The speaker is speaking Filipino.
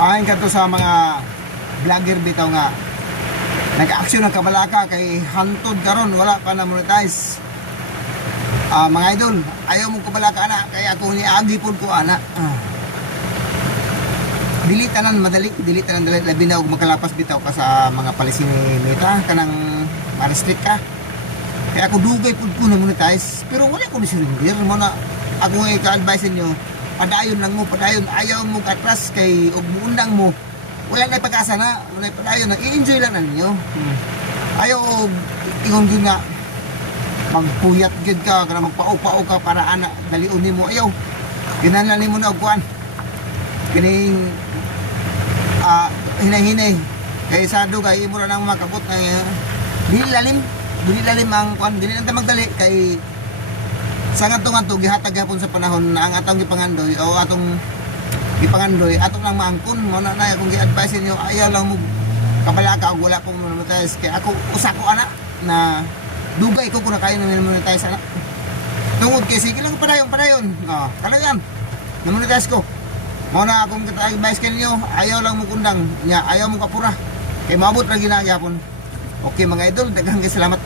Mahin ka to sa mga vlogger bitaw nga nag-action ng kabalaka kay hantod karon wala pa na monetize. Mga idol, ayaw mong kabalaka ana kay ako ni agi pod ko ana. Dili tanan madali, dili tanan dali labi na og makalapas bitaw ka sa mga policy ni Meta kanang ma-restrict ka. Kaya ako dugay pod ko na monetize pero wala ko ni surrender mo na ako nga ka-advise niyo. Padayon lang mo, padayon, ayaw mo katras kay og muundang mo. Wala na pag-asa na, wala padayon, i-enjoy lang na ninyo. Ayaw og ingon gyud nga magpuyat gyud ka kana magpao-pao ka para ana dalion nimo. Ayaw. Kinahanglan nimo na og kuan. Kining hinay-hinay kay sa dugay imo ra nang makabot na dili lalim ang kuan, dili lang ta magdali kay sa ngadto gihatag gapon sa panahon na ang atong gipangandoy o atong gipangandoy atong lang maangkon mo na akong gi-advise niyo ayaw lang mo kabalaka og wala pong monetize kay ako usa ko ana na dugay ko kung kayo na monetize ana tungod kay sige lang padayon kalayan na monetize ko mo na akong advice kanyo ayaw lang mo kundang nya ayaw mo kapura kay maabot ra ginagyapon. Okay mga idol, daghang salamat.